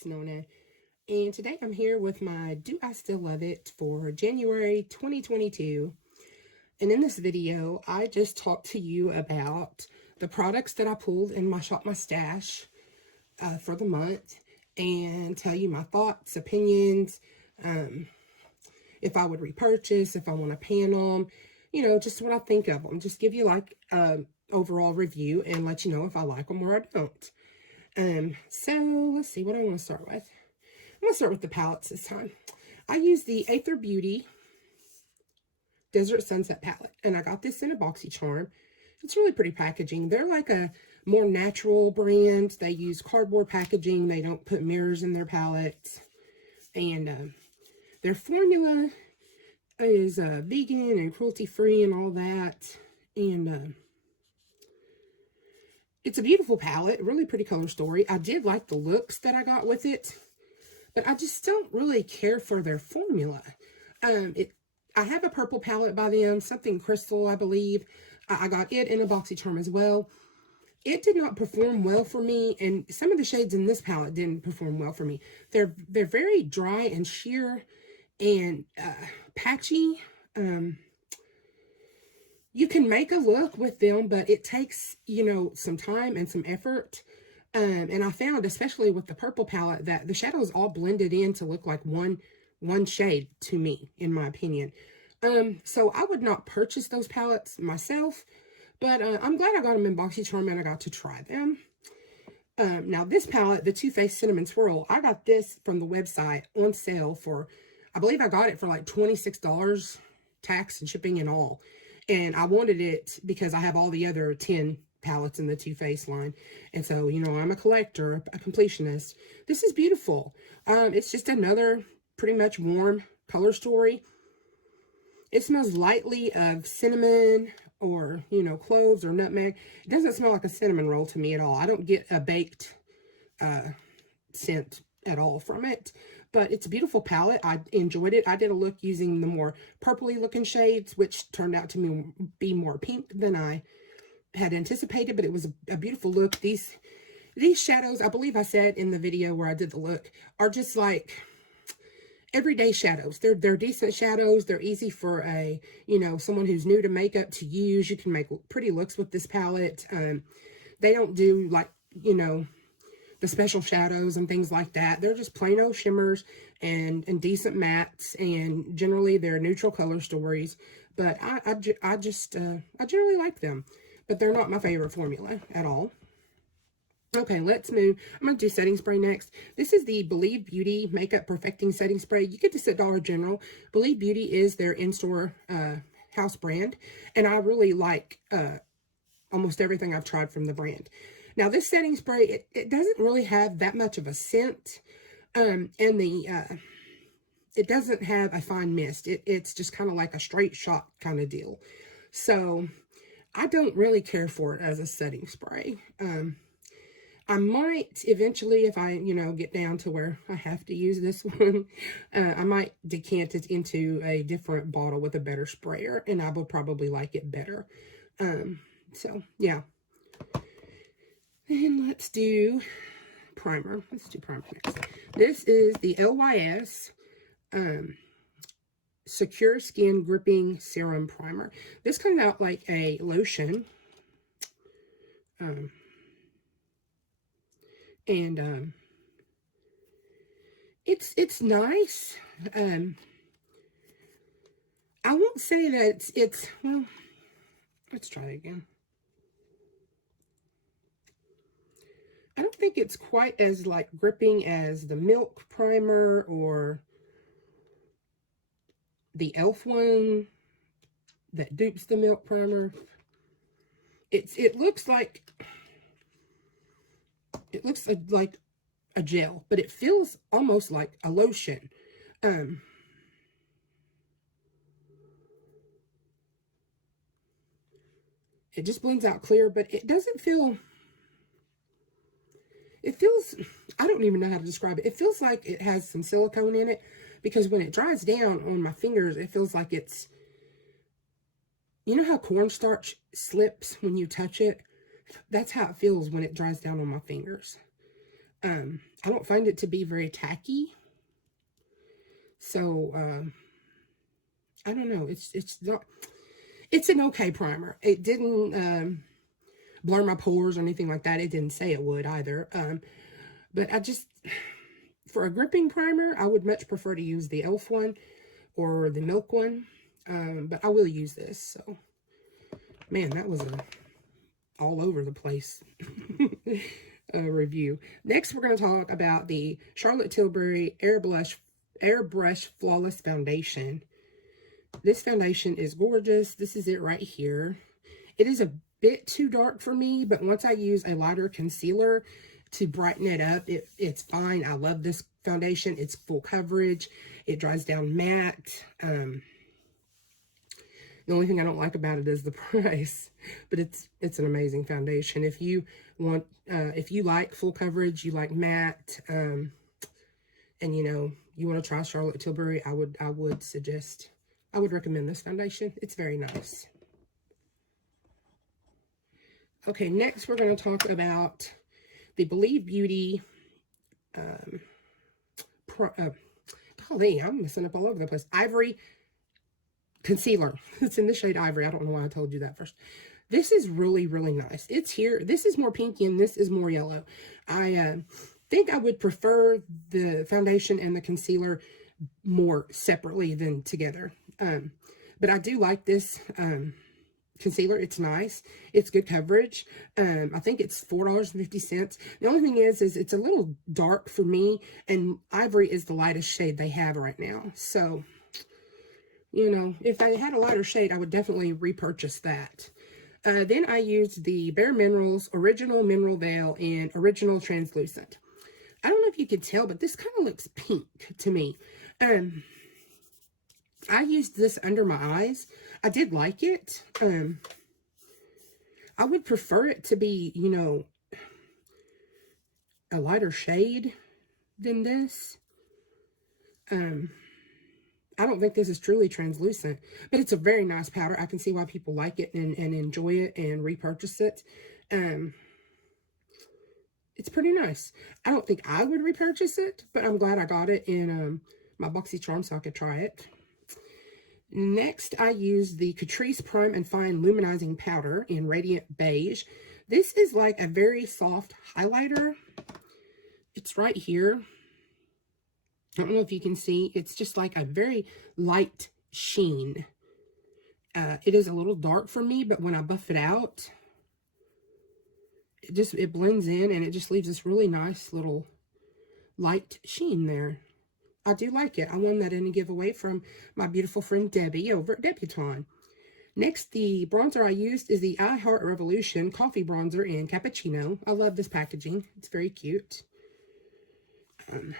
it's Nona, and today I'm here with my Do I Still Love It for January 2022. And in this video, I just talked to you about the products that I pulled in my Shop My Stash for the month, and tell you my thoughts, opinions, if I would repurchase, if I want to pan them, you know, just what I think of them. Just give you like overall review and let you know if I like them or I don't. So let's see what I want to start with. I'm going to start with the palettes this time. I use the Aether Beauty Desert Sunset palette, and I got this in a BoxyCharm. It's really pretty packaging. They're like a more natural brand. They use cardboard packaging. They don't put mirrors in their palettes. And their formula is vegan and cruelty-free and all that. And it's a beautiful palette, really pretty color story. I did like the looks that I got with it, but I just don't really care for their formula. I have a purple palette by them, something crystal, I believe. I got it in a BoxyCharm as well. It did not perform well for me, and some of the shades in this palette didn't perform well for me. They're very dry and sheer and patchy. You can make a look with them, but it takes, you know, some time and some effort. And I found, especially with the purple palette, that the shadows all blended in to look like one shade to me, in my opinion. So I would not purchase those palettes myself, but I'm glad I got them in BoxyCharm and I got to try them. Now this palette, the Too Faced Cinnamon Swirl, I got this from the website on sale for, I believe I got it for like $26, tax and shipping and all. And I wanted it because I have all the other 10 palettes in the Too Faced line. And so, you know, I'm a collector, a completionist. This is beautiful. It's just another pretty much warm color story. It smells lightly of cinnamon or, you know, cloves or nutmeg. It doesn't smell like a cinnamon roll to me at all. I don't get a baked scent at all from it. But it's a beautiful palette. I enjoyed it. I did a look using the more purpley looking shades, which turned out to be more pink than I had anticipated, but it was a beautiful look. These shadows, I believe I said in the video where I did the look, are just like everyday shadows. They're decent shadows. They're easy for a, you know, someone who's new to makeup to use. You can make pretty looks with this palette. They don't do like, you know, the special shadows and things like that. They're just plain old shimmers and decent mattes, and generally they're neutral color stories. But I generally like them, but they're not my favorite formula at all. Okay, let's move. I'm going to do setting spray next. This is the Believe Beauty Makeup Perfecting Setting Spray. You get this at Dollar General. Believe Beauty is their in-store house brand, and I really like almost everything I've tried from the brand. Now, this setting spray, it doesn't really have that much of a scent, and it doesn't have a fine mist. It's just kind of like a straight shot kind of deal. So, I don't really care for it as a setting spray. I might eventually, if I, you know, get down to where I have to use this one, I might decant it into a different bottle with a better sprayer, and I would probably like it better. So, yeah. And let's do primer. Let's do primer next. This is the LYS Secure Skin Gripping Serum Primer. This comes out like a lotion. It's nice. I won't say that it's well, let's try it again. I don't think it's quite as like gripping as the Milk primer or the e.l.f. one that dupes the Milk primer. It looks like a gel, but it feels almost like a lotion. It just blends out clear, but it doesn't feel. It feels, I don't even know how to describe it. It feels like it has some silicone in it, because when it dries down on my fingers, it feels like it's, you know how cornstarch slips when you touch it? That's how it feels when it dries down on my fingers. I don't find it to be very tacky. So, I don't know. It's not, it's an okay primer. It didn't, blur my pores or anything like that. It didn't say it would either. But I just, for a gripping primer, I would much prefer to use the e.l.f. one or the Milk one. But I will use this. So, man, that was a all over the place review. Next, we're going to talk about the Charlotte Tilbury Airbrush Flawless Foundation. This foundation is gorgeous. This is it right here. It is a bit too dark for me, but once I use a lighter concealer to brighten it up, it's fine. I love this foundation. It's full coverage. It dries down matte. The only thing I don't like about it is the price, but it's an amazing foundation. If you want, if you like full coverage, you like matte, and you know, you want to try Charlotte Tilbury, I would recommend this foundation. It's very nice. Okay, next we're going to talk about the Believe Beauty, golly, I'm messing up all over the place, Ivory Concealer. It's in the shade Ivory. I don't know why I told you that first. This is really, really nice. It's here. This is more pinky and this is more yellow. I think I would prefer the foundation and the concealer more separately than together. But I do like this concealer. It's nice. It's good coverage. I think it's $4.50. The only thing is it's a little dark for me, and Ivory is the lightest shade they have right now. So, you know, if I had a lighter shade, I would definitely repurchase that. Then I used the Bare Minerals Original Mineral Veil in Original Translucent. I don't know if you can tell, but this kind of looks pink to me. I used this under my eyes. I did like it. I would prefer it to be, you know, a lighter shade than this. I don't think this is truly translucent, but it's a very nice powder. I can see why people like it and enjoy it and repurchase it. It's pretty nice. I don't think I would repurchase it, but I'm glad I got it in my BoxyCharm so I could try it. Next, I used the Catrice Prime and Fine Luminizing Powder in Radiant Beige. This is like a very soft highlighter. It's right here. I don't know if you can see. It's just like a very light sheen. It is a little dark for me, but when I buff it out, it blends in and it just leaves this really nice little light sheen there. I do like it. I won that in a giveaway from my beautiful friend Debbie over at Debutante. Next, the bronzer I used is the I Heart Revolution Coffee Bronzer in Cappuccino. I love this packaging. It's very cute. And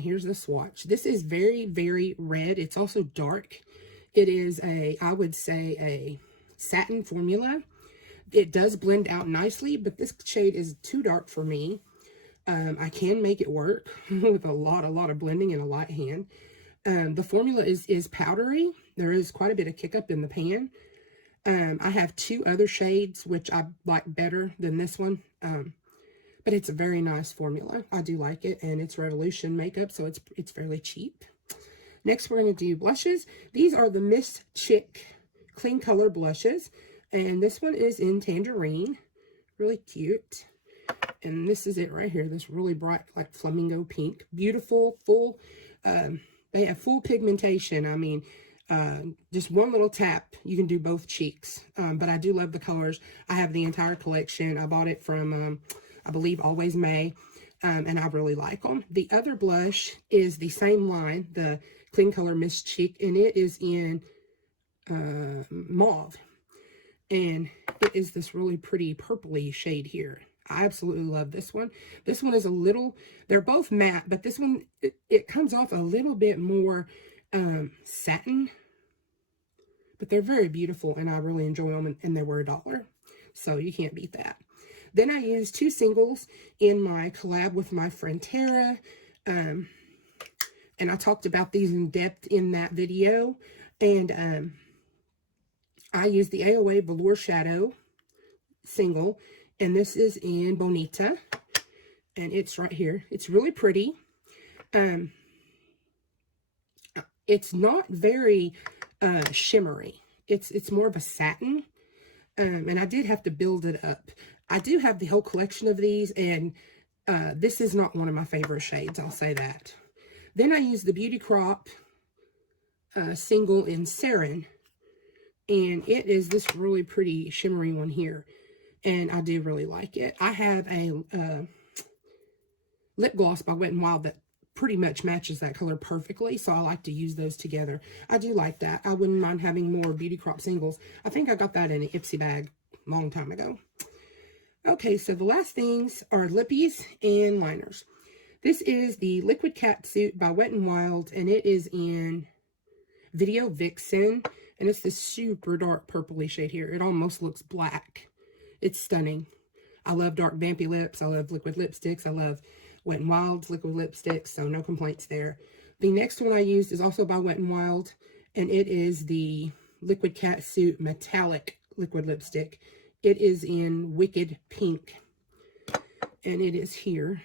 here's the swatch. This is very, very red. It's also dark. It is I would say a satin formula. It does blend out nicely, but this shade is too dark for me. I can make it work with a lot of blending and a light hand. The formula is powdery. There is quite a bit of kick up in the pan. I have two other shades, which I like better than this one. But it's a very nice formula. I do like it, and it's Revolution makeup, so it's fairly cheap. Next, we're going to do blushes. These are the Miss Chick Clean Color blushes, and this one is in Tangerine. Really cute. And this is it right here, this really bright, like Flamingo Pink. Beautiful, full, they have full pigmentation. I mean, just one little tap, you can do both cheeks. But I do love the colors. I have the entire collection. I bought it from... I believe Always May, and I really like them. The other blush is the same line, the Clean Color Miss Chick, and it is in mauve. And it is this really pretty purpley shade here. I absolutely love this one. This one is a little, they're both matte, but this one, it comes off a little bit more satin. But they're very beautiful, and I really enjoy them, and they were $1. So you can't beat that. Then I used two singles in my collab with my friend Tara. And I talked about these in depth in that video. And I used the AOA Velour Shadow single and this is in Bonita, and it's right here. It's really pretty. It's not very shimmery. It's more of a satin, and I did have to build it up. I do have the whole collection of these, and this is not one of my favorite shades, I'll say that. Then I used the Beauty Crop single in Sarin, and it is this really pretty shimmery one here, and I do really like it. I have a lip gloss by Wet n Wild that pretty much matches that color perfectly, so I like to use those together. I do like that. I wouldn't mind having more Beauty Crop singles. I think I got that in an Ipsy bag a long time ago. Okay, so the last things are lippies and liners. This is the Liquid Catsuit by Wet n Wild, and it is in Video Vixen, and it's this super dark purpley shade here. It almost looks black. It's stunning. I love dark vampy lips. I love liquid lipsticks. I love Wet n Wild's liquid lipsticks, so no complaints there. The next one I used is also by Wet n Wild, and it is the Liquid Catsuit Metallic Liquid Lipstick. It is in Wicked Pink, and it is here.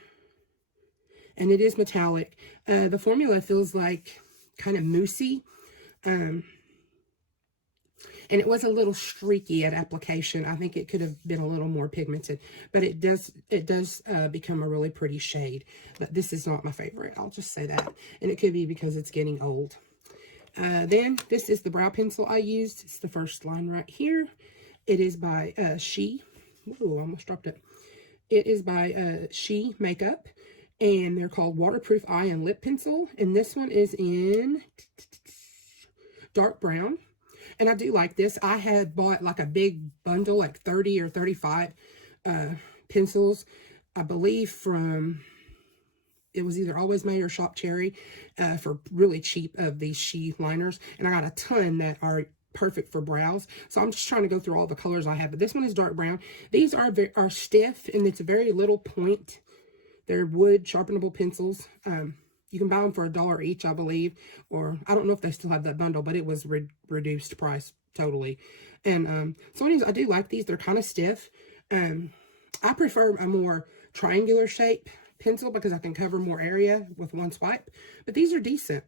And it is metallic. The formula feels like kind of moussey, and it was a little streaky at application. I think it could have been a little more pigmented, but it does become a really pretty shade. But this is not my favorite. I'll just say that. And it could be because it's getting old. Then this is the brow pencil I used. It's the first line right here. It is by She. Ooh, I almost dropped it. It is by She Makeup, and they're called Waterproof Eye and Lip Pencil. And this one is in dark brown. And I do like this. I had bought like a big bundle, like 30 or 35 pencils, I believe from, it was either Always May or Shop Cherry, for really cheap of these She liners. And I got a ton that are perfect for brows. So I'm just trying to go through all the colors I have. But this one is dark brown. These are stiff, and it's a very little point. They're wood sharpenable pencils. You can buy them for $1 each, I believe, or I don't know if they still have that bundle, but it was reduced price totally. And so anyways, I do like these. They're kind of stiff. I prefer a more triangular shape pencil because I can cover more area with one swipe, but these are decent,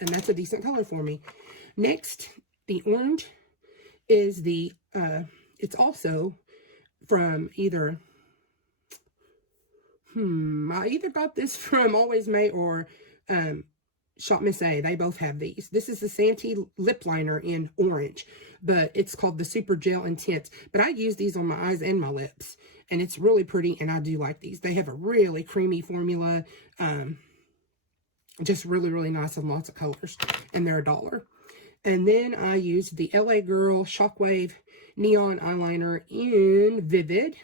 and that's a decent color for me. Next, the orange is the, it's also from either, I either got this from Always May or Shop Miss A. They both have these. This is the Santee lip liner in orange, but it's called the Super Gel Intense. But I use these on my eyes and my lips, and it's really pretty, and I do like these. They have a really creamy formula, just really, really nice and lots of colors, and they're $1. And then I used the LA Girl Shockwave Neon Eyeliner in Vivid,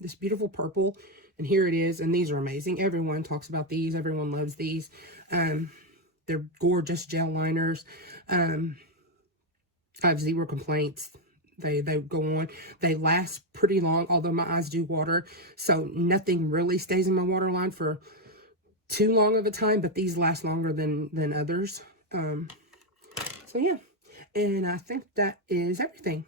this beautiful purple. And here it is, and these are amazing. Everyone talks about these. Everyone loves these. They're gorgeous gel liners. I have zero complaints. They go on. They last pretty long, although my eyes do water. So nothing really stays in my waterline for too long of a time, but these last longer than others. So yeah, and I think that is everything.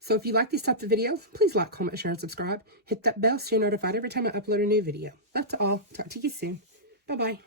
So if you like these types of videos, please like, comment, share, and subscribe. Hit that bell so you're notified every time I upload a new video. That's all. Talk to you soon. Bye-bye.